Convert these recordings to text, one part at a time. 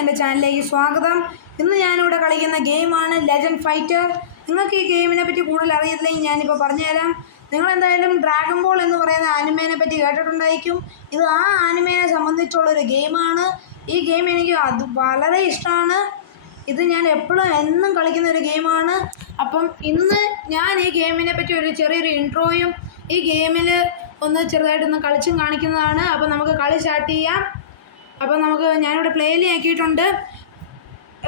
എൻ്റെ ചാനലിലേക്ക് സ്വാഗതം. ഇന്ന് ഞാനിവിടെ കളിക്കുന്ന ഗെയിമാണ് ലെജൻഡ് ഫൈറ്റർ. നിങ്ങൾക്ക് ഈ ഗെയിമിനെ പറ്റി കൂടുതൽ അറിയത്തില്ലെങ്കിൽ ഞാനിപ്പോൾ പറഞ്ഞുതരാം. നിങ്ങളെന്തായാലും ഡ്രാഗൺ ബോൾ എന്ന് പറയുന്ന ആനിമേനെ പറ്റി കേട്ടിട്ടുണ്ടായിരിക്കും. ഇത് ആ ആനിമേനെ സംബന്ധിച്ചുള്ളൊരു ഗെയിമാണ്. ഈ ഗെയിം എനിക്ക് വളരെ ഇഷ്ടമാണ്. ഇത് ഞാൻ എന്നും കളിക്കുന്ന ഒരു ഗെയിമാണ്. അപ്പം ഇന്ന് ഞാൻ ഈ ഗെയിമിനെ പറ്റി ഒരു ചെറിയൊരു ഇൻട്രോയും ഈ ഗെയിമിൽ ഒന്ന് ചെറുതായിട്ടൊന്ന് കളിച്ചും കാണിക്കുന്നതാണ്. അപ്പം നമുക്ക് കളി സ്റ്റാർട്ട് ചെയ്യാം. അപ്പോൾ ഞാനിവിടെ പ്ലേയിൽ ആക്കിയിട്ടുണ്ട്.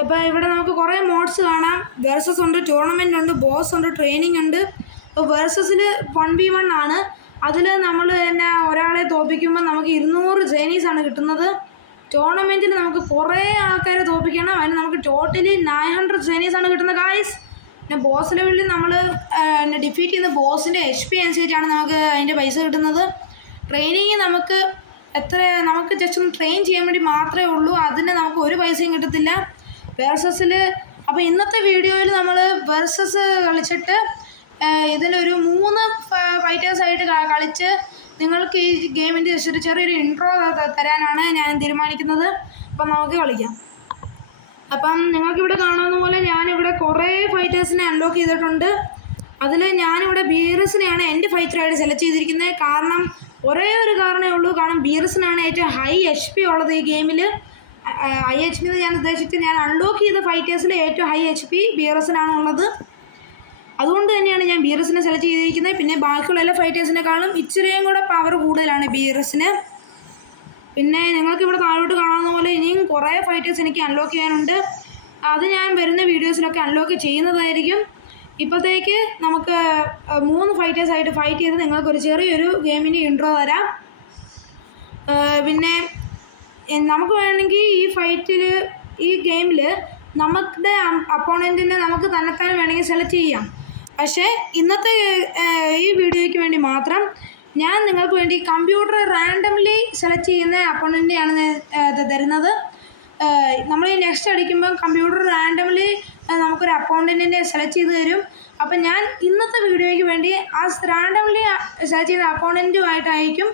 അപ്പോൾ ഇവിടെ നമുക്ക് കുറേ മോഡ്സ് കാണാം. വേഴ്സസ് ഉണ്ട്, ടൂർണമെൻ്റ് ഉണ്ട്, ബോസ് ഉണ്ട്, ട്രെയിനിങ് ഉണ്ട്. അപ്പോൾ വേഴ്സസിൽ 1v1 ആണ്. അതിൽ നമ്മൾ തന്നെ ഒരാളെ തോൽപ്പിക്കുമ്പോൾ നമുക്ക് 200 ജേനീസാണ് കിട്ടുന്നത്. ടൂർണമെൻറ്റിൽ നമുക്ക് കുറേ ആൾക്കാരെ തോൽപ്പിക്കണം. അതിന് നമുക്ക് ടോട്ടലി 900 ജേനീസാണ് കിട്ടുന്നത് ഗായ്സ്. പിന്നെ ബോസ് ലെവലിൽ നമ്മൾ ഡിഫീറ്റ് ചെയ്യുന്ന ബോസിൻ്റെ HP അനുസരിച്ചാണ് നമുക്ക് അതിൻ്റെ പൈസ കിട്ടുന്നത്. ട്രെയിനിങ് നമുക്ക് ജസ്റ്റ് ഒന്ന് ട്രെയിൻ ചെയ്യാൻ വേണ്ടി മാത്രമേ ഉള്ളൂ. അതിന് നമുക്ക് ഒരു പൈസയും കിട്ടത്തില്ല. വേഴ്സസിൽ അപ്പോൾ ഇന്നത്തെ വീഡിയോയിൽ നമ്മൾ വേഴ്സസ് കളിച്ചിട്ട് ഇതിലൊരു 3 ഫൈറ്റേഴ്സായിട്ട് കളിച്ച് നിങ്ങൾക്ക് ഈ ഗെയിമിൻ്റെ ചെറിയൊരു ഇൻട്രോ തരാനാണ് ഞാൻ തീരുമാനിക്കുന്നത്. അപ്പം നമുക്ക് കളിക്കാം. അപ്പം നിങ്ങൾക്കിവിടെ കാണുന്ന പോലെ ഞാനിവിടെ കുറേ ഫൈറ്റേഴ്സിനെ അൺലോക്ക് ചെയ്തിട്ടുണ്ട്. അതിൽ ഞാനിവിടെ ബീറസിനെയാണ് എൻ്റെ ഫൈറ്ററായിട്ട് സെലക്ട് ചെയ്തിരിക്കുന്നത്. കാരണം ഒരേ ഒരു കാരണമേ ഉള്ളൂ. കാരണം ബീറസിനാണ് ഏറ്റവും ഹൈ HP ഉള്ളത് ഈ ഗെയിമിൽ. ഹൈ HP എന്ന് ഞാൻ ഉദ്ദേശിച്ച് ഞാൻ അൺലോക്ക് ചെയ്ത ഫൈറ്റേഴ്സിൽ ഏറ്റവും ഹൈ HP ബീറസിനാണ് ഉള്ളത്. അതുകൊണ്ട് തന്നെയാണ് ഞാൻ ബീറസിനെ സെലക്ട് ചെയ്തിരിക്കുന്നത്. പിന്നെ ബാക്കിയുള്ള എല്ലാ ഫൈറ്റേഴ്സിനെക്കാളും ഇച്ചിരിയും കൂടെ പവർ കൂടുതലാണ് ബീറസിന്. പിന്നെ നിങ്ങൾക്കിവിടെ താഴോട്ട് കാണാവുന്ന പോലെ ഇനിയും കുറേ ഫൈറ്റേഴ്സ് എനിക്ക് അൺലോക്ക് ചെയ്യാനുണ്ട്. അത് ഞാൻ വരുന്ന വീഡിയോസിലൊക്കെ അൺലോക്ക് ചെയ്യുന്നതായിരിക്കും. ഇപ്പോഴത്തേക്ക് നമുക്ക് 3 ഫൈറ്റേഴ്സായിട്ട് ഫൈറ്റ് ചെയ്ത് നിങ്ങൾക്കൊരു ചെറിയൊരു ഗെയിമിൻ്റെ ഇൻട്രോ തരാം. പിന്നെ നമുക്ക് വേണമെങ്കിൽ ഈ ഗെയിമിൽ നമ്മുടെ അപ്പോണൻറ്റിനെ നമുക്ക് തന്നെത്താൻ വേണമെങ്കിൽ സെലക്ട് ചെയ്യാം. പക്ഷേ ഇന്നത്തെ ഈ വീഡിയോയ്ക്ക് വേണ്ടി മാത്രം ഞാൻ നിങ്ങൾക്ക് വേണ്ടി കമ്പ്യൂട്ടർ റാൻഡംലി സെലക്ട് ചെയ്യുന്ന അപ്പോണൻറ്റിനെയാണ് തരുന്നത്. നമ്മൾ ഈ നെക്സ്റ്റ് അടിക്കുമ്പം കമ്പ്യൂട്ടർ റാൻഡംലി നമുക്കൊരു അപ്പോണൻറ്റിനെ സെലക്ട് ചെയ്ത് തരും. അപ്പം ഞാൻ ഇന്നത്തെ വീഡിയോയ്ക്ക് വേണ്ടി ആ റാൻഡംലി സെലക്ട് ചെയ്ത അപ്പോണൻറ്റുമായിട്ടായിരിക്കും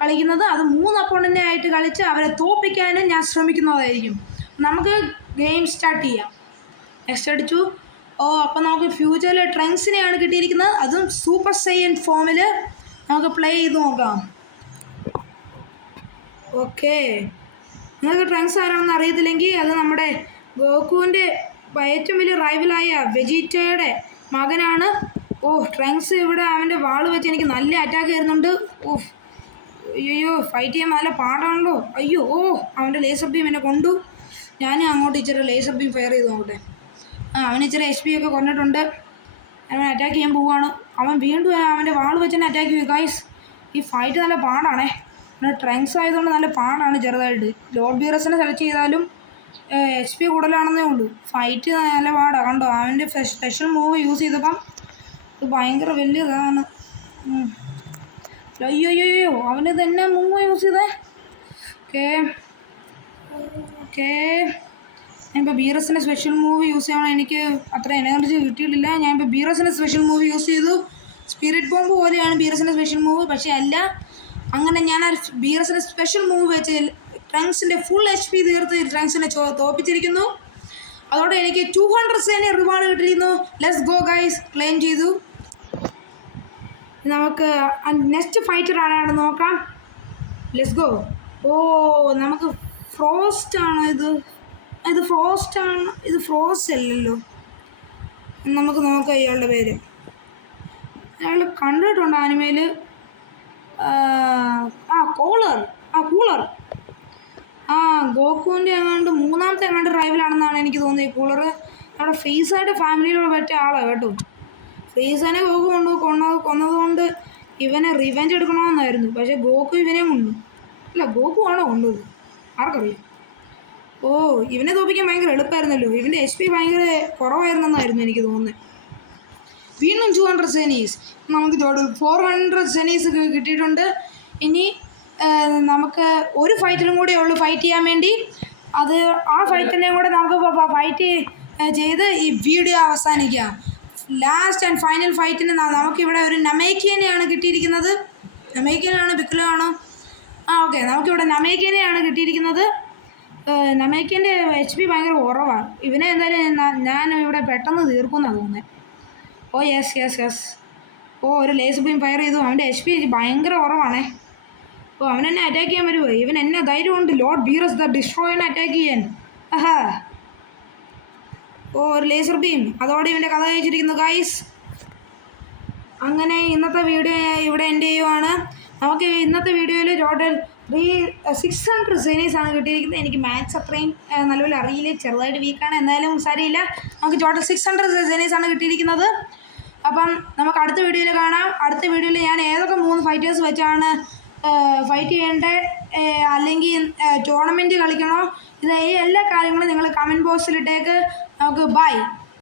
കളിക്കുന്നത്. അത് 3 അപ്പോണൻറ്റിനെ ആയിട്ട് കളിച്ച് അവരെ തോൽപ്പിക്കാനും ഞാൻ ശ്രമിക്കുന്നതായിരിക്കും. നമുക്ക് ഗെയിം സ്റ്റാർട്ട് ചെയ്യാം. നെക്സ്റ്റ് അടിച്ചു. അപ്പം നമുക്ക് ഫ്യൂച്ചറിൽ ട്രങ്ക്സിനെയാണ് കിട്ടിയിരിക്കുന്നത്. അതും സൂപ്പർ സൈയൻ ഫോമിൽ നമുക്ക് പ്ലേ ചെയ്ത് നോക്കാം. ഓക്കെ, നിങ്ങൾക്ക് ട്രങ്ക്സ് ആരാണെന്ന് അറിയത്തില്ലെങ്കിൽ അത് നമ്മുടെ ഗോകുവിൻ്റെ ഏറ്റവും വലിയ റൈവലായ വെജിറ്റയുടെ മകനാണ്. ട്രങ്ക്സ് ഇവിടെ അവൻ്റെ വാള് വെച്ച് എനിക്ക് നല്ല അറ്റാക്ക് വരുന്നുണ്ട്. അയ്യോ, ഫൈറ്റ് ചെയ്യാൻ നല്ല പാടാണല്ലോ. അവൻ്റെ ലേസർ ബീം എന്നെ കൊണ്ടു. ഞാൻ അങ്ങോട്ട് ഇച്ചിരി ലേസർ ബീം ഫയർ ചെയ്ത് നോക്കട്ടെ. അവന് ഇച്ചിരി HP ഒക്കെ കുറഞ്ഞിട്ടുണ്ട്. അവൻ അറ്റാക്ക് ചെയ്യാൻ പോവുകയാണ്. അവൻ വീണ്ടും അവൻ്റെ വാൾ വെച്ച് തന്നെ അറ്റാക്ക് ചെയ്യും ഗൈസ്. ഈ ഫൈറ്റ് നല്ല പാടാണേ. പിന്നെ ട്രങ്ക്സ് ആയതുകൊണ്ട് നല്ല പാടാണ് ചെറുതായിട്ട്. ലോഡ് ബീറസിനെ സെലക്ട് ചെയ്താലും HP കൂടുതലാണെന്നേ ഉള്ളൂ. ഫൈറ്റ് നല്ല പാടാണ്. കണ്ടോ, അവൻ്റെ സ്പെഷ്യൽ മൂവ് യൂസ് ചെയ്തപ്പം ഇത് ഭയങ്കര വലിയതാണ്. അയ്യോ, അവന് തന്നെ മൂവ് യൂസ് ചെയ്തേ. ഓക്കേ ഞാനിപ്പോൾ ബീറസിൻ്റെ സ്പെഷ്യൽ മൂവ് യൂസ് ചെയ്യണം. എനിക്ക് അത്ര എനർജി കിട്ടിയിട്ടില്ല. ഞാനിപ്പോൾ ബീറസിൻ്റെ സ്പെഷ്യൽ മൂവ് യൂസ് ചെയ്തു. സ്പിരിറ്റ് ബോംബ് പോലെയാണ് ബീറസിൻ്റെ സ്പെഷ്യൽ മൂവ്. പക്ഷേ അല്ല, അങ്ങനെ ഞാൻ ആ ബീറസിൻ്റെ സ്പെഷ്യൽ മൂവ് വെച്ച് ട്രങ്ക്സിൻ്റെ ഫുൾ HP തീർത്ത് ട്രങ്ക്സിനെ തോൽപ്പിച്ചിരിക്കുന്നു. അതോടെ എനിക്ക് 200 സേന റിവാർഡ് കിട്ടിയിരുന്നു. Let's go guys. ക്ലെയിം ചെയ്തു. നമുക്ക് നെക്സ്റ്റ് ഫൈറ്റർ ആരാണ് നോക്കാം. Let's go. നമുക്ക് ഫ്രോസ്റ്റ് ആണോ ഇത് ഫ്രോസ്റ്റാണ്. ഇത് ഫ്രോസ്റ്റ് അല്ലല്ലോ. നമുക്ക് നോക്കാം ഇയാളുടെ പേര്. അയാൾ കണ്ടിട്ടുണ്ട് ആനിമയിൽ. കൂളർ. ഗോകുവിൻ്റെ എങ്ങാണ്ട് 3ാമത്തെ എങ്ങാണ്ട് റൈവലാണെന്നാണ് എനിക്ക് തോന്നിയത് കൂളർ. അവിടെ ഫ്രീസായിട്ട് ഫാമിലിയിലുള്ള പറ്റിയ ആളാണ് കേട്ടോ. ഫ്രീസാനെ ഗോകു കൊന്നതുകൊണ്ട് ഇവനെ റിവെഞ്ച് എടുക്കണമെന്നായിരുന്നു. പക്ഷേ ഗോകു ഇവനെ കൊണ്ടു. അല്ല, ഗോകു ആണോ കൊണ്ടത് ആർക്കറിയാം. ഇവനെ തോൽപ്പിക്കാൻ ഭയങ്കര എളുപ്പമായിരുന്നല്ലോ. ഇവൻ്റെ HP ഭയങ്കര കുറവായിരുന്നെന്നായിരുന്നു എനിക്ക് തോന്നുന്നത്. വീണ്ടും 200 സെനീസ്. നമുക്ക് 400 സെനീസ് കിട്ടിയിട്ടുണ്ട്. ഇനി നമുക്ക് ഒരു ഫൈറ്റിലും കൂടെ ഉള്ളൂ ഫൈറ്റ് ചെയ്യാൻ വേണ്ടി. ആ ഫൈറ്റിനെയും കൂടെ നമുക്ക് ഫൈറ്റ് ചെയ്ത് ഈ വീഡിയോ അവസാനിക്കാം. ലാസ്റ്റ് ആൻഡ് ഫൈനൽ ഫൈറ്റിന് നമുക്കിവിടെ ഒരു നമേക്കിയനെയാണ് കിട്ടിയിരിക്കുന്നത്. നമേക്കിയനാണ് ബിക്കിലാണോ? ഓക്കെ, നമുക്കിവിടെ നമേക്കിയനെയാണ് കിട്ടിയിരിക്കുന്നത്. നമേക്കിൻ്റെ HP ഭയങ്കര കുറവാണ്. ഇവനെ എന്തായാലും ഞാൻ ഇവിടെ പെട്ടെന്ന് തീർക്കുമെന്നാണ് തോന്നുന്നത്. ഓ യെസ്. ഓ ഒരു ലേസർ ബീം ഫയർ ചെയ്തു. അവൻ്റെ HP ഭയങ്കര കുറവാണേ. ഓ അവനെന്നെ അറ്റാക്ക് ചെയ്യാൻ വരുമോ? ഇവൻ എന്നെ ധൈര്യമുണ്ട് ലോർഡ് ബീറസ് ദ ഡിസ്ട്രോയിനെ അറ്റാക്ക് ചെയ്യാൻ. ആഹാ. ഓ ഒരു ലേസർ ബീം. അതോടെ ഇവൻ്റെ കഥ കഴിച്ചിരിക്കുന്നു ഗൈസ്. അങ്ങനെ ഇന്നത്തെ വീഡിയോ ഞാൻ ഇവിടെ എൻഡ് ചെയ്യുവാണ്. നമുക്ക് ഇന്നത്തെ വീഡിയോയിൽ ടോട്ടൽ 600 സെനീസാണ് കിട്ടിയിരിക്കുന്നത്. എനിക്ക് മാത്സ് അത്രയും നല്ലപോലെ അറിയില്ല, ചെറുതായിട്ട് വീക്കാണ്, എന്തായാലും സാരമില്ല. നമുക്ക് ടോട്ടൽ 600 സെനീസാണ് കിട്ടിയിരിക്കുന്നത്. അപ്പം നമുക്ക് അടുത്ത വീഡിയോയിൽ കാണാം. അടുത്ത വീഡിയോയിൽ ഞാൻ ഏതൊക്കെ 3 ഫൈറ്റേഴ്സ് വെച്ചാണ് ഫൈറ്റ് ചെയ്യേണ്ടത്, അല്ലെങ്കിൽ ടൂർണമെൻറ്റ് കളിക്കണോ, ഇത് ഈ എല്ലാ കാര്യങ്ങളും നിങ്ങൾ കമൻറ്റ് ബോക്സിലിട്ടേക്ക്. നമുക്ക് ബൈ.